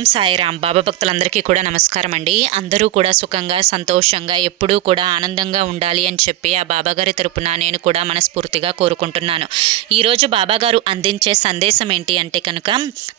ఓం సాయిరామ్. బాబా భక్తులందరికీ కూడా నమస్కారం అండి. అందరూ కూడా సుఖంగా సంతోషంగా ఎప్పుడూ కూడా ఆనందంగా ఉండాలి అని చెప్పి ఆ బాబాగారి తరపున నేను కూడా మనస్ఫూర్తిగా కోరుకుంటున్నాను. ఈరోజు బాబాగారు అందించే సందేశం ఏంటి అంటే కనుక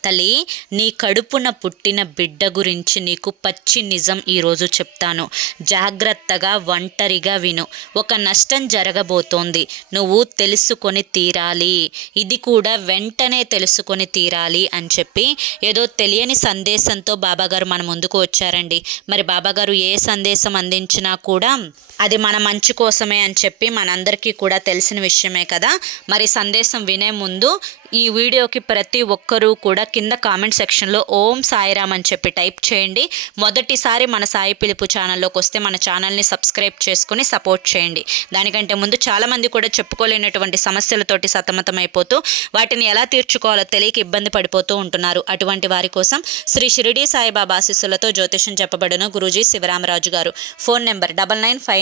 తల్లి నీ కడుపున పుట్టిన బిడ్డ గురించి నీకు పచ్చి నిజం ఈరోజు చెప్తాను. జాగ్రత్తగా ఒంటరిగా విను. ఒక నష్టం జరగబోతోంది. నువ్వు తెలుసుకొని తీరాలి. ఇది కూడా వెంటనే తెలుసుకొని తీరాలి అని చెప్పి ఏదో తెలియని సందేశంతో బాబాగారు మన ముందుకు వచ్చారండి. మరి బాబాగారు ఏ సందేశం అందించినా కూడా అది మన మంచి కోసమే అని చెప్పి మనందరికీ కూడా తెలిసిన విషయమే కదా. మరి సందేశం వినే ముందు ఈ వీడియోకి ప్రతి ఒక్కరూ కూడా కింద కామెంట్ సెక్షన్లో ఓం సాయిరామ్ అని చెప్పి టైప్ చేయండి. మొదటిసారి మన సాయి పిలుపు ఛానల్లోకి వస్తే మన ఛానల్ని సబ్స్క్రైబ్ చేసుకుని సపోర్ట్ చేయండి. దానికంటే ముందు చాలామంది కూడా చెప్పుకోలేనటువంటి సమస్యలతోటి సతమతమైపోతూ వాటిని ఎలా తీర్చుకోవాలో తెలియక ఇబ్బంది పడిపోతూ ఉంటున్నారు. అటువంటి వారి కోసం శ్రీ షిరిడి సాయిబాబా ఆశీస్సులతో జ్యోతిషం చెప్పబడిన గురూజీ శివరామరాజు గారు. Phone number double nine five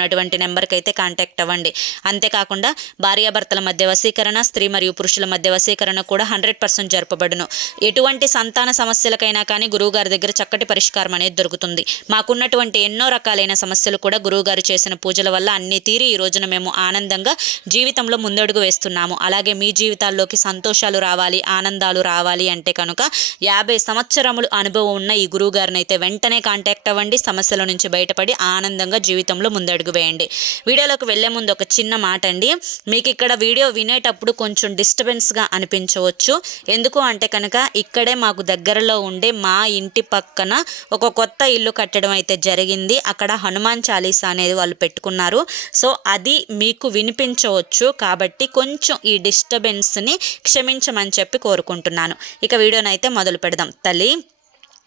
ఉన్నటువంటి నెంబర్కి అయితే కాంటాక్ట్ అవ్వండి. అంతేకాకుండా భార్యాభర్తల మధ్య వశీకరణ స్త్రీ మరియు పురుషుల మధ్య వశీకరణ కూడా హండ్రెడ్ పర్సెంట్ జరపబడును. ఎటువంటి సంతాన సమస్యలకైనా కానీ గురువుగారి దగ్గర చక్కటి పరిష్కారం అనేది దొరుకుతుంది. మాకున్నటువంటి ఎన్నో రకాలైన సమస్యలు కూడా గురువుగారు చేసిన పూజల వల్ల అన్ని తీరి ఈ రోజున మేము ఆనందంగా జీవితంలో ముందడుగు వేస్తున్నాము. అలాగే మీ జీవితాల్లోకి సంతోషాలు రావాలి ఆనందాలు రావాలి అంటే కనుక యాభై సంవత్సరములు అనుభవం ఉన్న ఈ గురువుగారిని అయితే వెంటనే కాంటాక్ట్ అవ్వండి. సమస్యల నుంచి బయటపడి ఆనందంగా జీవితంలో ముందడుగు వేయండి. వీడియోలోకి వెళ్ళే ముందు ఒక చిన్న మాట అండి మీకు ఇక్కడ వీడియో వినేటప్పుడు కొంచెం డిస్టర్బెన్స్గా అనిపించవచ్చు. ఎందుకు అంటే కనుక ఇక్కడే మాకు దగ్గరలో ఉండే మా ఇంటి పక్కన ఒక కొత్త ఇల్లు కట్టడం అయితే జరిగింది. అక్కడ హనుమాన్ చాలీసా అనేది వాళ్ళు పెట్టుకున్నారు. సో అది మీకు వినిపించవచ్చు. కాబట్టి కొంచెం ఈ డిస్టర్బెన్స్ని క్షమించమని చెప్పి కోరుకుంటున్నాను. ఇక వీడియోనైతే మొదలు పెడదాం. తల్లి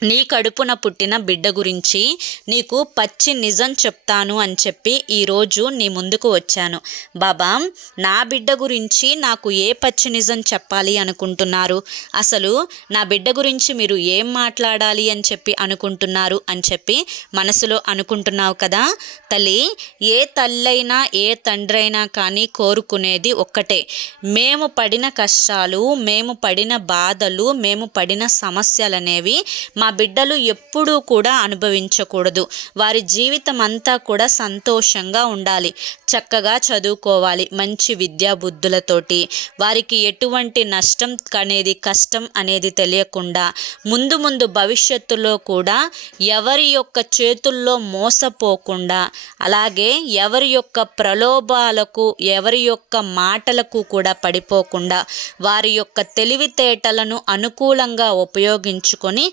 నీ కడుపున పుట్టిన బిడ్డ గురించి నీకు పచ్చి నిజం చెప్తాను అని చెప్పి ఈరోజు నీ ముందుకు వచ్చాను. బాబా నా బిడ్డ గురించి నాకు ఏ పచ్చి నిజం చెప్పాలి అనుకుంటున్నారు? అసలు నా బిడ్డ గురించి మీరు ఏం మాట్లాడాలి అని చెప్పి అనుకుంటున్నారు అని చెప్పి మనసులో అనుకుంటున్నావు కదా? తల్లి ఏ తల్లైనా ఏ తండ్రైనా కానీ కోరుకునేది ఒక్కటే. మేము పడిన కష్టాలు మేము పడిన బాధలు మేము పడిన సమస్యలనేవి మా బిడ్డలు ఎప్పుడూ కూడా అనుభవించకూడదు. వారి జీవితం అంతా కూడా సంతోషంగా ఉండాలి. చక్కగా చదువుకోవాలి. మంచి విద్యా బుద్ధులతోటి. వారికి ఎటువంటి నష్టం అనేది కష్టం అనేది తెలియకుండా ముందు ముందు భవిష్యత్తులో కూడా ఎవరి యొక్క చేతుల్లో మోసపోకుండా అలాగే ఎవరి యొక్క ప్రలోభాలకు ఎవరి యొక్క మాటలకు కూడా పడిపోకుండా వారి యొక్క తెలివితేటలను అనుకూలంగా ఉపయోగించుకొని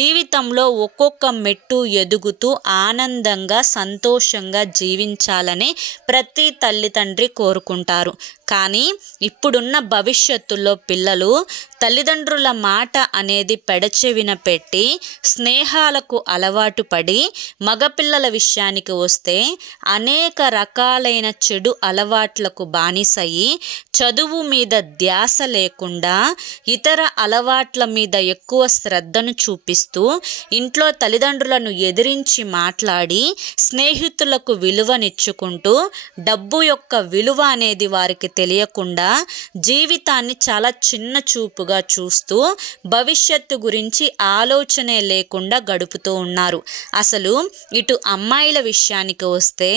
జీవితంలో ఒక్కొక్క మెట్టు ఎదుగుతూ ఆనందంగా సంతోషంగా జీవించాలని ప్రతి తల్లిదండ్రి కోరుకుంటారు. కానీ ఇప్పుడున్న భవిష్యత్తులో పిల్లలు తల్లిదండ్రుల మాట అనేది పెడచెవిన పెట్టి స్నేహాలకు అలవాటు పడి మగపిల్లల విషయానికి వస్తే అనేక రకాలైన చెడు అలవాట్లకు బానిసయి చదువు మీద ధ్యాస లేకుండా ఇతర అలవాట్ల మీద ఎక్కువ శ్రద్ధను చూపిస్తూ ఇంట్లో తల్లిదండ్రులను ఎదిరించి మాట్లాడి స్నేహితులకు విలువనిచ్చుకుంటూ డబ్బు యొక్క విలువ అనేది వారికి తెలియకుండా జీవితాన్ని చాలా చిన్న చూపుగా చూస్తూ భవిష్యత్తు గురించి ఆలోచనే లేకుండా గడుపుతూ ఉన్నారు. అసలు ఇటు అమ్మాయిల విషయానికి వస్తే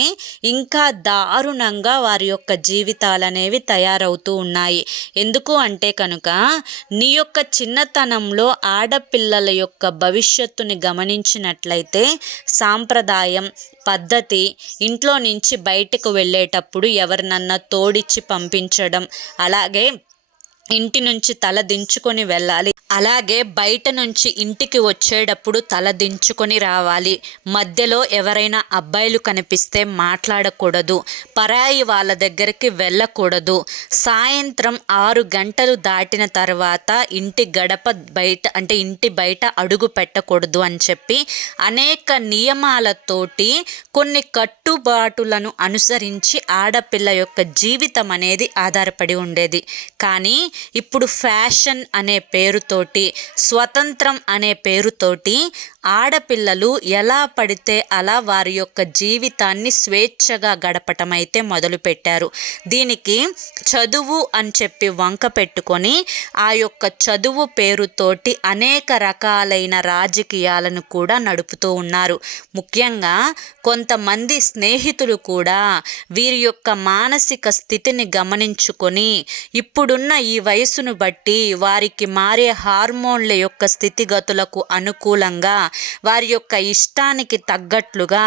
ఇంకా దారుణంగా వారి యొక్క జీవితాలు అనేవి తయారవుతూ ఉన్నాయి. ఎందుకు అంటే కనుక నీ యొక్క చిన్నతనంలో ఆడపిల్లల యొక్క భవిష్యత్తుని గమనించినట్లయితే సాంప్రదాయం పద్ధతి ఇంట్లో నుంచి బయటకు వెళ్ళేటప్పుడు ఎవరినన్నా తోడిచ్చి పంపించడం అలాగే ఇంటి నుంచి తల దించుకొని వెళ్ళాలి. అలాగే బయట నుంచి ఇంటికి వచ్చేటప్పుడు తల దించుకొని రావాలి. మధ్యలో ఎవరైనా అబ్బాయిలు కనిపిస్తే మాట్లాడకూడదు. పరాయి వాళ్ళ దగ్గరికి వెళ్ళకూడదు. సాయంత్రం ఆరు గంటలు దాటిన తర్వాత ఇంటి గడప బయట అంటే ఇంటి బయట అడుగు పెట్టకూడదు అని చెప్పి అనేక నియమాలతోటి కొన్ని కట్టుబాటులను అనుసరించి ఆడపిల్ల యొక్క జీవితం అనేది ఆధారపడి ఉండేది. కానీ ఇప్పుడు ఫ్యాషన్ అనే పేరుతోటి స్వతంత్రం అనే పేరుతోటి ఆడపిల్లలు ఎలా పడితే అలా వారి యొక్క జీవితాన్ని స్వేచ్ఛగా గడపటం అయితే మొదలుపెట్టారు. దీనికి చదువు అని చెప్పి వంక పెట్టుకొని ఆ యొక్క చదువు పేరుతోటి అనేక రకాలైన రాజకీయాలను కూడా నడుపుతూ ఉన్నారు. ముఖ్యంగా కొంతమంది స్నేహితులు కూడా వీరి యొక్క మానసిక స్థితిని గమనించుకొని ఇప్పుడున్న ఈ వయసును బట్టి వారికి మారే హార్మోన్ల యొక్క స్థితిగతులకు అనుకూలంగా వారి యొక్క ఇష్టానికి తగ్గట్లుగా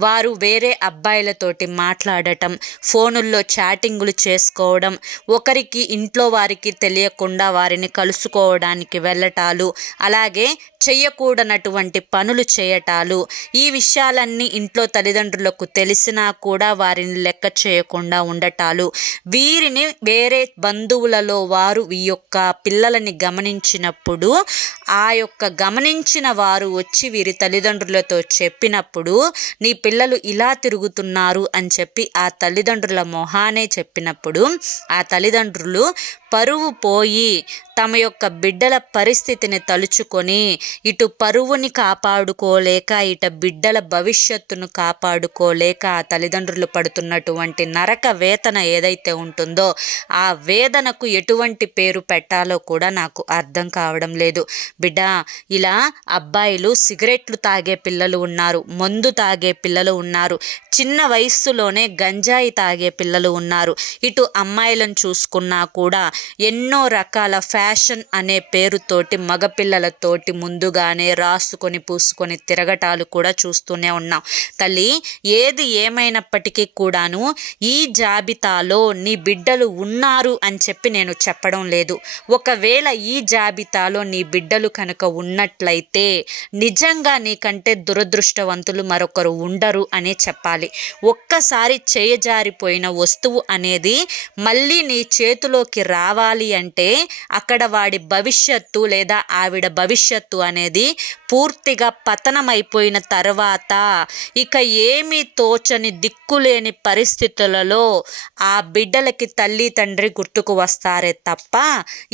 వారు వేరే అబ్బాయిలతోటి మాట్లాడటం ఫోనుల్లో చాటింగులు చేసుకోవడం ఒకరికి ఇంట్లో వారికి తెలియకుండా వారిని కలుసుకోవడానికి వెళ్ళటాలు అలాగే చెయ్యకూడనటువంటి పనులు చేయటాలు ఈ విషయాలన్నీ ఇంట్లో తల్లిదండ్రులకు తెలిసినా కూడా వారిని లెక్క చేయకుండా ఉండటాలు వీరిని వేరే బంధువులలో వారు ఈ యొక్క పిల్లలని గమనించినప్పుడు ఆ యొక్క గమనించిన వారు వచ్చి వీరి తల్లిదండ్రులతో చెప్పినప్పుడు నీ పిల్లలు ఇలా తిరుగుతున్నారు అని చెప్పి ఆ తల్లిదండ్రుల మొహానే చెప్పినప్పుడు ఆ తల్లిదండ్రులు పరువు పోయి తమ యొక్క బిడ్డల పరిస్థితిని తలుచుకొని ఇటు పరువుని కాపాడుకోలేక ఇట బిడ్డల భవిష్యత్తును కాపాడుకోలేక ఆ తల్లిదండ్రులు పడుతున్నటువంటి నరక వేతన ఏదైతే ఉంటుందో ఆ వేదనకు ఎటువంటి పేరు పెట్టాలో కూడా నాకు అర్థం కావడం లేదు. బిడ్డ ఇలా అబ్బాయిలు సిగరెట్లు తాగే పిల్లలు ఉన్నారు మందు తాగే పిల్లలు ఉన్నారు చిన్న వయస్సులోనే గంజాయి తాగే పిల్లలు ఉన్నారు. ఇటు అమ్మాయిలను చూసుకున్నా కూడా ఎన్నో రకాల ఫ్యాషన్ అనే పేరుతోటి మగపిల్లలతోటి ముందుగానే రాసుకొని పూసుకొని తిరగటాలు కూడా చూస్తూనే ఉన్నాం. తల్లి ఏది ఏమైనప్పటికీ కూడాను ఈ జాబితాలో నీ బిడ్డలు ఉన్నారు అని చెప్పి నేను చెప్పడం లేదు. ఒకవేళ ఈ జాబితాలో నీ బిడ్డలు కనుక ఉన్నట్లయితే నిజంగా నీకంటే దురదృష్టవంతులు మరొకరు ఉండరు అనే చెప్పాలి. ఒక్కసారి చేయజారిపోయిన వస్తువు అనేది మళ్ళీ నీ చేతిలోకి రా రావాలి అంటే అక్కడ వాడి భవిష్యత్తు లేదా ఆవిడ భవిష్యత్తు అనేది పూర్తిగా పతనమైపోయిన తర్వాత ఇక ఏమీ తోచని దిక్కులేని పరిస్థితులలో ఆ బిడ్డలకి తల్లి తండ్రి గుర్తుకు వస్తారే తప్ప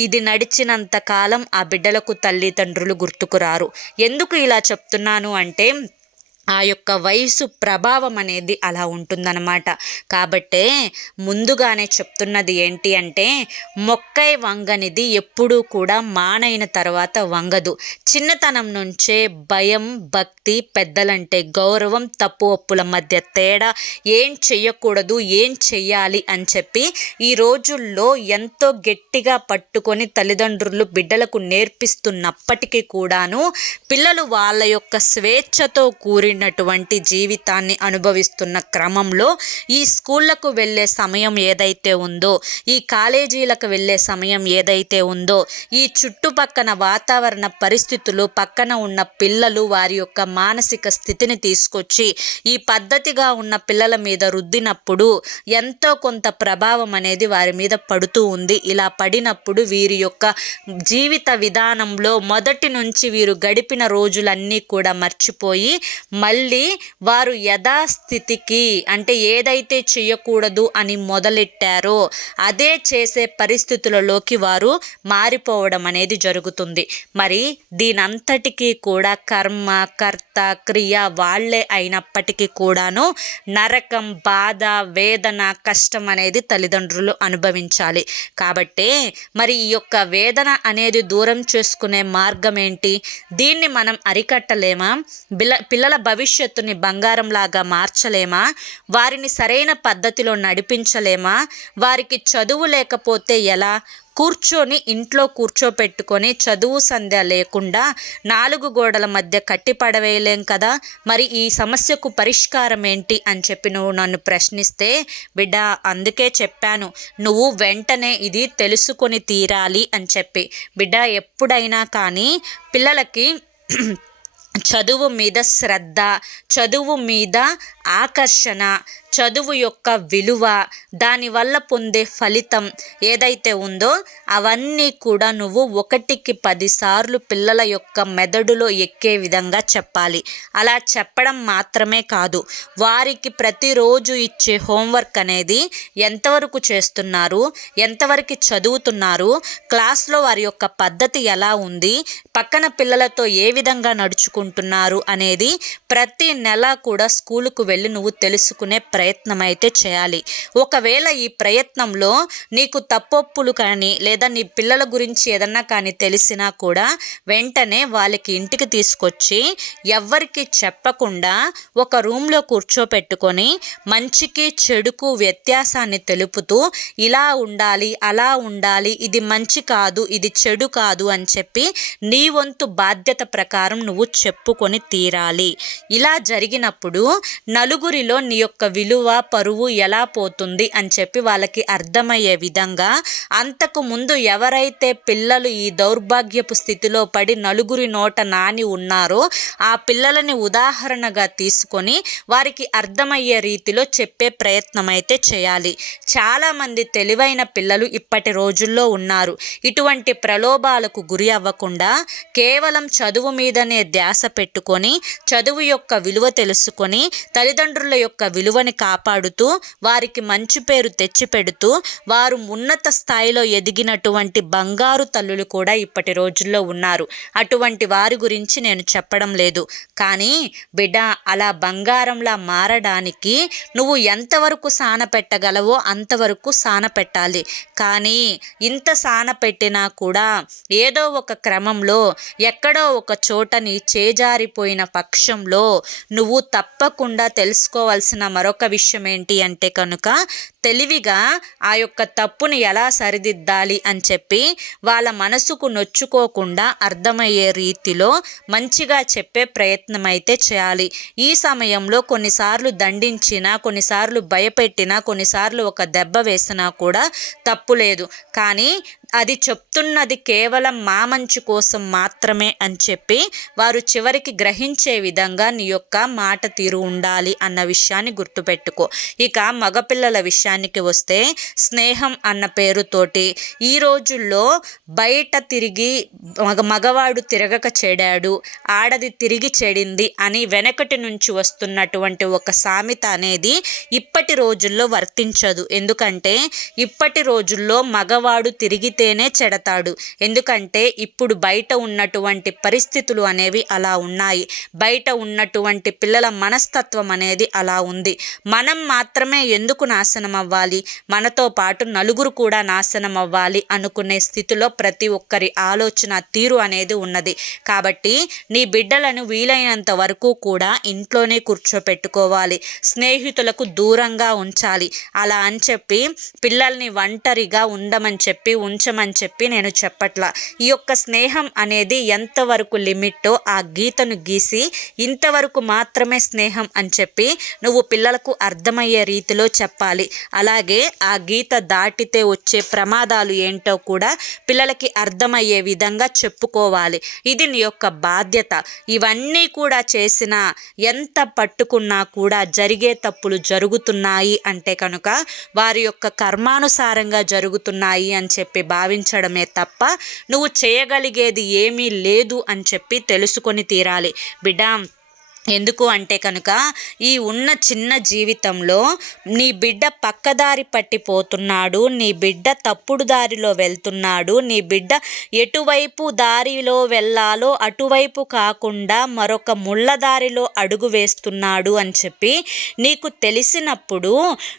ఇది నడిచినంత కాలం ఆ బిడ్డలకు తల్లిదండ్రులు గుర్తుకు రారు. ఎందుకు ఇలా చెప్తున్నాను అంటే ఆ యొక్క వయసు ప్రభావం అనేది అలా ఉంటుందన్నమాట. కాబట్టే ముందుగానే చెప్తున్నది ఏంటి అంటే మొక్కై వంగనిది ఎప్పుడూ కూడా మానైన తర్వాత వంగదు. చిన్నతనం నుంచే భయం భక్తి పెద్దలంటే గౌరవం తప్పు ఒప్పుల మధ్య తేడా ఏం చెయ్యకూడదు ఏం చెయ్యాలి అని చెప్పి ఈ రోజుల్లో ఎంతో గట్టిగా పట్టుకొని తల్లిదండ్రులు బిడ్డలకు నేర్పిస్తున్నప్పటికీ కూడాను పిల్లలు వాళ్ళ యొక్క స్వేచ్ఛతో కూడినటువంటి జీవితాన్ని అనుభవిస్తున్న క్రమంలో ఈ స్కూళ్ళకు వెళ్ళే సమయం ఏదైతే ఉందో ఈ కాలేజీలకు వెళ్ళే సమయం ఏదైతే ఉందో ఈ చుట్టుపక్కన వాతావరణ పరిస్థితులు పక్కన ఉన్న పిల్లలు వారి యొక్క మానసిక స్థితిని తీసుకొచ్చి ఈ పద్ధతిగా ఉన్న పిల్లల మీద రుద్దినప్పుడు ఎంతో కొంత ప్రభావం అనేది వారి మీద పడుతూ ఉంది. ఇలా పడినప్పుడు వీరి యొక్క జీవిత విధానంలో మొదటి నుంచి వీరు గడిపిన రోజులన్నీ కూడా మర్చిపోయి మళ్ళీ వారు యథాస్థితికి అంటే ఏదైతే చేయకూడదు అని మొదలెట్టారో అదే చేసే పరిస్థితులలోకి వారు మారిపోవడం అనేది జరుగుతుంది. మరి దీనంతటికీ కూడా కర్మ కర్త క్రియ వాళ్ళే అయినప్పటికీ కూడాను నరకం బాధ వేదన కష్టం అనేది తల్లిదండ్రులు అనుభవించాలి. కాబట్టే మరి ఈ యొక్క వేదన అనేది దూరం చేసుకునే మార్గం ఏంటి? దీన్ని మనం అరికట్టలేమా? బిల్ల పిల్లల భవిష్యత్తుని బంగారంలాగా మార్చలేమా? వారిని సరైన పద్ధతిలో నడిపించలేమా? వారికి చదువు లేకపోతే ఎలా? కూర్చొని ఇంట్లో కూర్చోపెట్టుకొని చదువు సంధ్య లేకుండా నాలుగు గోడల మధ్య కట్టి పడవేయలేం కదా? మరి ఈ సమస్యకు పరిష్కారం ఏంటి అని చెప్పి నువ్వు నన్ను ప్రశ్నిస్తే బిడ్డ అందుకే చెప్పాను. నువ్వు వెంటనే ఇది తెలుసుకొని తీరాలి అని చెప్పి. బిడ్డ ఎప్పుడైనా కానీ పిల్లలకి చదువు మీద శ్రద్ధ చదువు మీద ఆకర్షణ చదువు యొక్క విలువ దానివల్ల పొందే ఫలితం ఏదైతే ఉందో అవన్నీ కూడా నువ్వు ఒకటికి పదిసార్లు పిల్లల యొక్క మెదడులో ఎక్కే విధంగా చెప్పాలి. అలా చెప్పడం మాత్రమే కాదు వారికి ప్రతిరోజు ఇచ్చే హోంవర్క్ అనేది ఎంతవరకు చేస్తున్నారు ఎంతవరకు చదువుతున్నారు క్లాస్లో వారి యొక్క పద్ధతి ఎలా ఉంది పక్కన పిల్లలతో ఏ విధంగా నడుచుకుంటున్నారు అనేది ప్రతి నెల కూడా స్కూలుకు వెళ్ళి నువ్వు తెలుసుకునే ప్రయత్నం అయితే చేయాలి. ఒకవేళ ఈ ప్రయత్నంలో నీకు తప్పొప్పులు కానీ లేదా నీ పిల్లల గురించి ఏదన్నా కానీ తెలిసినా కూడా వెంటనే వాళ్ళకి ఇంటికి తీసుకొచ్చి ఎవ్వరికి చెప్పకుండా ఒక రూమ్లో కూర్చోపెట్టుకొని మంచికి చెడుకు వ్యత్యాసాన్ని తెలుపుతూ ఇలా ఉండాలి అలా ఉండాలి ఇది మంచి కాదు ఇది చెడు కాదు అని చెప్పి నీ వంతు బాధ్యత ప్రకారం నువ్వు చెప్పుకొని తీరాలి. ఇలా జరిగినప్పుడు నలుగురిలో నీ యొక్క విలువ పరువు ఎలా పోతుంది అని చెప్పి వాళ్ళకి అర్థమయ్యే విధంగా అంతకు ముందు ఎవరైతే పిల్లలు ఈ దౌర్భాగ్యపు స్థితిలో పడి నలుగురి నోట నాని ఉన్నారో ఆ పిల్లలని ఉదాహరణగా తీసుకొని వారికి అర్థమయ్యే రీతిలో చెప్పే ప్రయత్నం అయితే చేయాలి. చాలామంది తెలివైన పిల్లలు ఇప్పటి రోజుల్లో ఉన్నారు. ఇటువంటి ప్రలోభాలకు గురి అవ్వకుండా కేవలం చదువు మీదనే ధ్యాస పెట్టుకొని చదువు యొక్క విలువ తెలుసుకొని తల్లి తల్లిదండ్రుల యొక్క విలువని కాపాడుతూ వారికి మంచి పేరు తెచ్చిపెడుతూ వారు ఉన్నత స్థాయిలో ఎదిగినటువంటి బంగారు తల్లులు కూడా ఇప్పటి రోజుల్లో ఉన్నారు. అటువంటి వారి గురించి నేను చెప్పడం లేదు. కానీ బిడ్డ అలా బంగారంలా మారడానికి నువ్వు ఎంతవరకు సాన పెట్టగలవో అంతవరకు సాన పెట్టాలి. కానీ ఇంత సాన పెట్టినా కూడా ఏదో ఒక క్రమంలో ఎక్కడో ఒక చోటని చేజారిపోయిన పక్షంలో నువ్వు తప్పకుండా తెలుసుకోవాల్సిన మరొక విషయం ఏంటి అంటే కనుక తెలివిగా ఆ యొక్క తప్పుని ఎలా సరిదిద్దాలి అని చెప్పి వాళ్ళ మనసుకు నొచ్చుకోకుండా అర్థమయ్యే రీతిలో మంచిగా చెప్పే ప్రయత్నం అయితే చేయాలి. ఈ సమయంలో కొన్నిసార్లు దండించినా కొన్నిసార్లు భయపెట్టినా కొన్నిసార్లు ఒక దెబ్బ వేసినా కూడా తప్పు లేదు. కానీ అది చెప్తున్నది కేవలం మా మంచి కోసం మాత్రమే అని చెప్పి వారు చివరికి గ్రహించే విధంగా నీ యొక్క మాట తీరు ఉండాలి అన్న విషయాన్ని గుర్తుపెట్టుకో. ఇక మగపిల్లల విషయానికి వస్తే స్నేహం అన్న పేరుతోటి ఈ రోజుల్లో బయట తిరిగి మగ మగవాడు తిరగక చెడాడు ఆడది తిరిగి చెడింది అని వెనకటి నుంచి వస్తున్నటువంటి ఒక సామెత అనేది ఇప్పటి రోజుల్లో వర్తించదు. ఎందుకంటే ఇప్పటి రోజుల్లో మగవాడు తిరిగితేనే చెడతాడు. ఎందుకంటే ఇప్పుడు బయట ఉన్నటువంటి పరిస్థితులు అనేవి అలా ఉన్నాయి. బయట ఉన్నటువంటి పిల్లల మనస్తత్వం అనేది అలా ఉంది. మనం మాత్రమే ఎందుకు నాశనం అవ్వాలి? మనతో పాటు నలుగురు కూడా నాశనం అవ్వాలి అనుకునే స్థితిలో ప్రతి ఒక్కరి ఆలోచన తీరు అనేది ఉన్నది. కాబట్టి నీ బిడ్డలను వీలైనంత వరకు కూడా ఇంట్లోనే కూర్చోపెట్టుకోవాలి. స్నేహితులకు దూరంగా ఉంచాలి. అలా అని చెప్పి పిల్లల్ని ఒంటరిగా ఉండమని చెప్పి అని చెప్పి నేను చెప్పట్లా. ఈ యొక్క స్నేహం అనేది ఎంతవరకు లిమిట్టో ఆ గీతను గీసి ఇంతవరకు మాత్రమే స్నేహం అని చెప్పి నువ్వు పిల్లలకు అర్థమయ్యే రీతిలో చెప్పాలి. అలాగే ఆ గీత దాటితే వచ్చే ప్రమాదాలు ఏంటో కూడా పిల్లలకి అర్థమయ్యే విధంగా చెప్పుకోవాలి. ఇది నీ యొక్క బాధ్యత. ఇవన్నీ కూడా చేసిన ఎంత పట్టుకున్నా కూడా జరిగే తప్పులు జరుగుతున్నాయి అంటే కనుక వారి యొక్క కర్మానుసారంగా జరుగుతున్నాయి అని చెప్పి భావించడమే తప్ప నువ్వు చేయగలిగేది ఏమీ లేదు అని చెప్పి తెలుసుకొని తీరాలి. బిడ్డ ఎందుకు అంటే కనుక ఈ ఉన్న చిన్న జీవితంలో నీ బిడ్డ పక్కదారి పట్టిపోతున్నాడు నీ బిడ్డ తప్పుడు దారిలో వెళ్తున్నాడు నీ బిడ్డ ఎటువైపు దారిలో వెళ్ళాలో అటువైపు కాకుండా మరొక ముళ్ళ దారిలో అడుగు వేస్తున్నాడు అని చెప్పి నీకు తెలిసినప్పుడు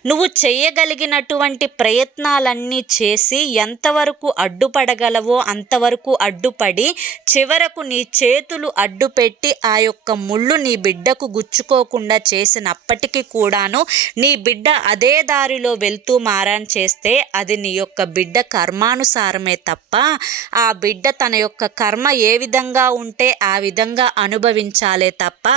నువ్వు చేయగలిగినటువంటి ప్రయత్నాలన్నీ చేసి ఎంతవరకు అడ్డుపడగలవో అంతవరకు అడ్డుపడి చివరకు నీ చేతులు అడ్డుపెట్టి ఆ యొక్క ముళ్ళు నీ బిడ్డకు గుచ్చుకోకుండా చేసినప్పటికీ కూడాను నీ బిడ్డ అదే దారిలో వెళ్తూ మారాన్ చేస్తే అది నీ యొక్క బిడ్డ కర్మానుసారమే తప్ప ఆ బిడ్డ తన యొక్క కర్మ ఏ విధంగా ఉంటే ఆ విధంగా అనుభవించాలే తప్ప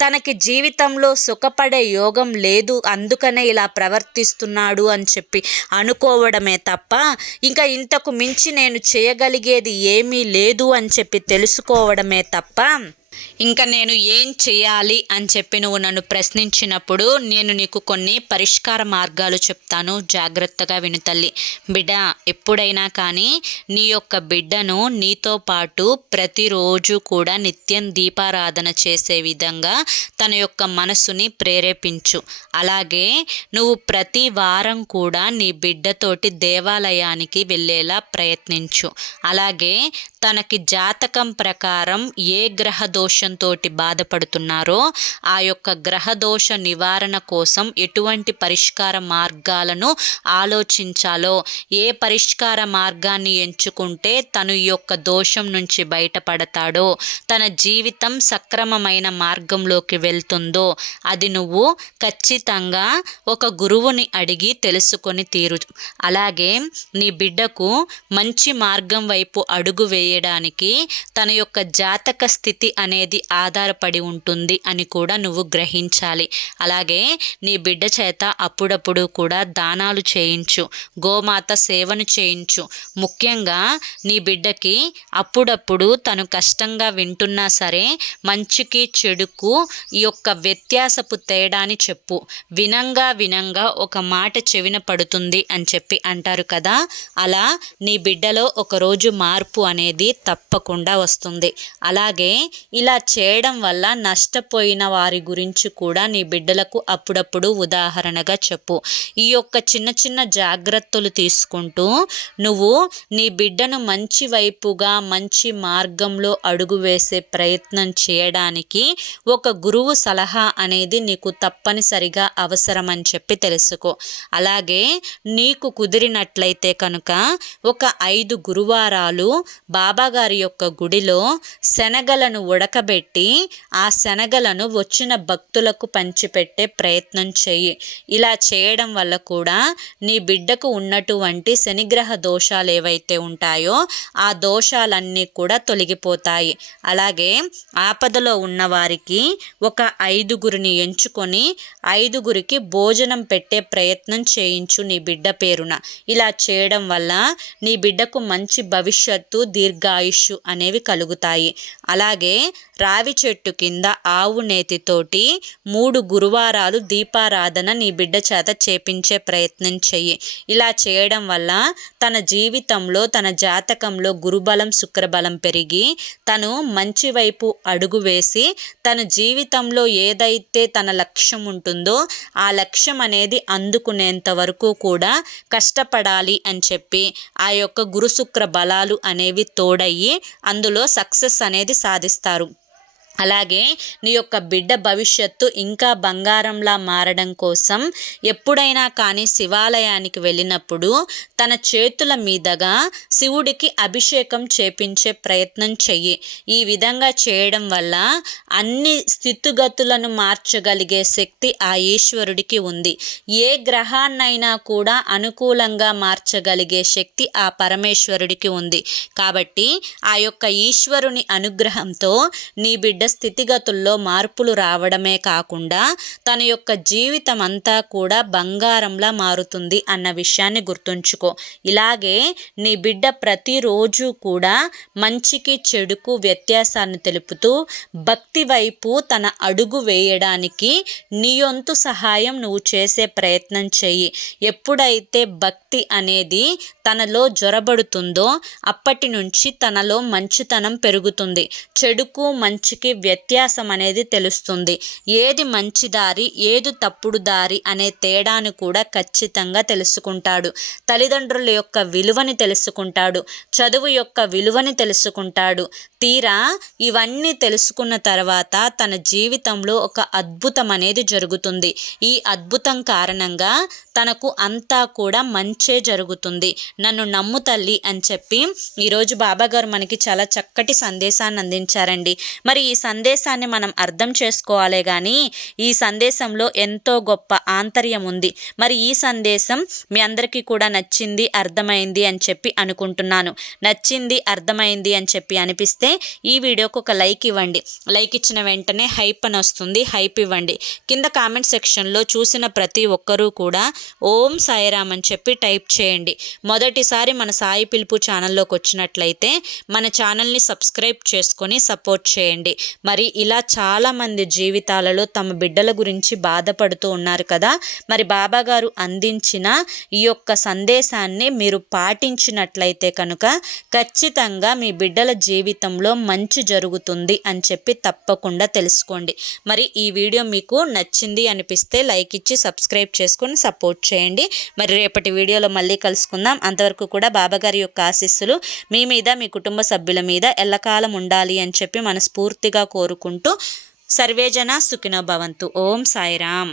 తనకి జీవితంలో సుఖపడే యోగం లేదు అందుకనే ఇలా ప్రవర్తిస్తున్నాడు అని చెప్పి అనుకోవడమే తప్ప ఇంకా ఇంతకు మించి నేను చేయగలిగేది ఏమీ లేదు అని చెప్పి తెలుసుకోవడమే తప్ప ఇంకా నేను ఏం చేయాలి అని చెప్పి నువ్వు నన్ను ప్రశ్నించినప్పుడు నేను నీకు కొన్ని పరిష్కార మార్గాలు చెప్తాను. జాగ్రత్తగా విను తల్లి. బిడ్డ ఎప్పుడైనా కానీ నీ యొక్క బిడ్డను నీతో పాటు ప్రతిరోజు కూడా నిత్యం దీపారాధన చేసే విధంగా తన యొక్క మనసుని ప్రేరేపించు. అలాగే నువ్వు ప్రతి వారం కూడా నీ బిడ్డతోటి దేవాలయానికి వెళ్ళేలా ప్రయత్నించు. అలాగే తనకి జాతకం ప్రకారం ఏ గ్రహ దోషంతో బాధపడుతున్నారో ఆ యొక్క గ్రహ దోష నివారణ కోసం ఎటువంటి పరిష్కార మార్గాలను ఆలోచించాలో ఏ పరిష్కార మార్గాన్ని ఎంచుకుంటే తను ఈ యొక్క దోషం నుంచి బయటపడతాడో తన జీవితం సక్రమమైన మార్గంలోకి వెళ్తుందో అది నువ్వు ఖచ్చితంగా ఒక గురువుని అడిగి తెలుసుకొని తీరు. అలాగే నీ బిడ్డకు మంచి మార్గం వైపు అడుగు చేయడానికి తన యొక్క జాతక స్థితి అనేది ఆధారపడి ఉంటుంది అని కూడా నువ్వు గ్రహించాలి. అలాగే నీ బిడ్డ చేత అప్పుడప్పుడు కూడా దానాలు చేయించు గోమాత సేవను చేయించు. ముఖ్యంగా నీ బిడ్డకి అప్పుడప్పుడు తను కష్టంగా వింటున్నా సరే మంచికి చెడుకు ఈ యొక్క వ్యత్యాసపు తేడాని చెప్పు. వినంగా వినంగా ఒక మాట చెవిన పడుతుంది అని చెప్పి అంటారు కదా? అలా నీ బిడ్డలో ఒకరోజు మార్పు అనేది తప్పకుండా వస్తుంది. అలాగే ఇలా చేయడం వల్ల నష్టపోయిన వారి గురించి కూడా నీ బిడ్డలకు అప్పుడప్పుడు ఉదాహరణగా చెప్పు. ఈ యొక్క చిన్న చిన్న జాగ్రత్తలు తీసుకుంటూ నువ్వు నీ బిడ్డను మంచి వైపుగా మంచి మార్గంలో అడుగు వేసే ప్రయత్నం చేయడానికి ఒక గురువు సలహా అనేది నీకు తప్పనిసరిగా అవసరమని చెప్పి తెలుసుకో. అలాగే నీకు కుదిరినట్లయితే కనుక ఒక ఐదు గురువారాలు బాబాగారి యొక్క గుడిలో శనగలను ఉడకబెట్టి ఆ శనగలను వచ్చిన భక్తులకు పంచిపెట్టే ప్రయత్నం చెయ్యి. ఇలా చేయడం వల్ల కూడా నీ బిడ్డకు ఉన్నటువంటి శనిగ్రహ దోషాలు ఏవైతే ఉంటాయో ఆ దోషాలన్నీ కూడా తొలగిపోతాయి. అలాగే ఆపదలో ఉన్నవారికి ఒక ఐదుగురిని ఎంచుకొని ఐదుగురికి భోజనం పెట్టే ప్రయత్నం చేయించు నీ బిడ్డ పేరున. ఇలా చేయడం వల్ల నీ బిడ్డకు మంచి భవిష్యత్తు దీర్ఘ దీర్ఘాయుష్ అనేవి కలుగుతాయి. అలాగే రావి చెట్టు కింద ఆవు నేతితోటి మూడు గురువారాలు దీపారాధన నీ బిడ్డ చేత చేపించే ప్రయత్నం చెయ్యి. ఇలా చేయడం వల్ల తన జీవితంలో తన జాతకంలో గురుబలం శుక్రబలం పెరిగి తను మంచి వైపు అడుగు వేసి తన జీవితంలో ఏదైతే తన లక్ష్యం ఉంటుందో ఆ లక్ష్యం అనేది అందుకునేంత వరకు కూడా కష్టపడాలి అని చెప్పి ఆ యొక్క గురుశుక్ర బలాలు అనేవి తో తోడయ్యి అందులో సక్సెస్ అనేది సాధిస్తారు. అలాగే నీ యొక్క బిడ్డ భవిష్యత్తు ఇంకా బంగారంలా మారడం కోసం ఎప్పుడైనా కానీ శివాలయానికి వెళ్ళినప్పుడు తన చేతుల మీదుగా శివుడికి అభిషేకం చేపించే ప్రయత్నం చెయ్యి. ఈ విధంగా చేయడం వల్ల అన్ని స్థితిగతులను మార్చగలిగే శక్తి ఆ ఈశ్వరుడికి ఉంది. ఏ గ్రహాన్నైనా కూడా అనుకూలంగా మార్చగలిగే శక్తి ఆ పరమేశ్వరుడికి ఉంది. కాబట్టి ఆ యొక్క ఈశ్వరుని అనుగ్రహంతో నీ బిడ్డ స్థితిగతుల్లో మార్పులు రావడమే కాకుండా తన యొక్క జీవితం అంతా కూడా బంగారంలా మారుతుంది అన్న విషయాన్ని గుర్తుంచుకో. ఇలాగే నీ బిడ్డ ప్రతిరోజు కూడా మంచికి చెడుకు వ్యత్యాసాన్ని తెలుపుతూ భక్తి వైపు తన అడుగు వేయడానికి నీ వంతు సహాయం నువ్వు చేసే ప్రయత్నం చెయ్యి. ఎప్పుడైతే భక్తి అనేది తనలో జొరబడుతుందో అప్పటి నుంచి తనలో మంచితనం పెరుగుతుంది. చెడుకు మంచికి వ్యత్యాసం అనేది తెలుస్తుంది. ఏది మంచి దారి ఏది తప్పుడు దారి అనే తేడాను కూడా ఖచ్చితంగా తెలుసుకుంటాడు. తల్లిదండ్రుల యొక్క విలువని తెలుసుకుంటాడు. చదువు యొక్క విలువని తెలుసుకుంటాడు. తీరా ఇవన్నీ తెలుసుకున్న తర్వాత తన జీవితంలో ఒక అద్భుతం అనేది జరుగుతుంది. ఈ అద్భుతం కారణంగా తనకు అంతా కూడా మంచే జరుగుతుంది. నన్ను నమ్ము తల్లి అని చెప్పి ఈరోజు బాబాగారు మనకి చాలా చక్కటి సందేశాన్ని అందించారండి. మరి ఈ సందేశాన్ని మనం అర్థం చేసుకోవాలే కానీ ఈ సందేశంలో ఎంతో గొప్ప ఆంతర్యం ఉంది. మరి ఈ సందేశం మీ అందరికీ కూడా నచ్చింది అర్థమైంది అని చెప్పి అనుకుంటున్నాను. నచ్చింది అర్థమైంది అని చెప్పి అనిపిస్తే ఈ వీడియోకు ఒక లైక్ ఇవ్వండి. లైక్ ఇచ్చిన వెంటనే హైప్ అని వస్తుంది. హైప్ ఇవ్వండి. కింద కామెంట్ సెక్షన్లో చూసిన ప్రతి ఒక్కరూ కూడా ఓం సాయిరామ్ అని చెప్పి టైప్ చేయండి. మొదటిసారి మన సాయి పిలుపు ఛానల్లోకి వచ్చినట్లయితే మన ఛానల్ని సబ్స్క్రైబ్ చేసుకొని సపోర్ట్ చేయండి. మరి ఇలా చాలామంది జీవితాలలో తమ బిడ్డల గురించి బాధపడుతూ ఉన్నారు కదా. మరి బాబా గారు అందించిన ఈ యొక్క సందేశాన్ని మీరు పాటించినట్లయితే కనుక ఖచ్చితంగా మీ బిడ్డల జీవితంలో మంచి జరుగుతుంది అని చెప్పి తప్పకుండా తెలుసుకోండి. మరి ఈ వీడియో మీకు నచ్చింది అనిపిస్తే లైక్ ఇచ్చి సబ్స్క్రైబ్ చేసుకొని సపోర్ట్ చేయండి. మరి రేపటి వీడియోలో మళ్ళీ కలుసుకుందాం. అంతవరకు కూడా బాబాగారి యొక్క ఆశీస్సులు మీ మీద మీ కుటుంబ సభ్యుల మీద ఎల్లకాలం ఉండాలి అని చెప్పి మనస్ఫూర్తిగా కోరుకుంటూ సర్వేజన సుఖినో భవంతు. ఓం సాయిరామ్.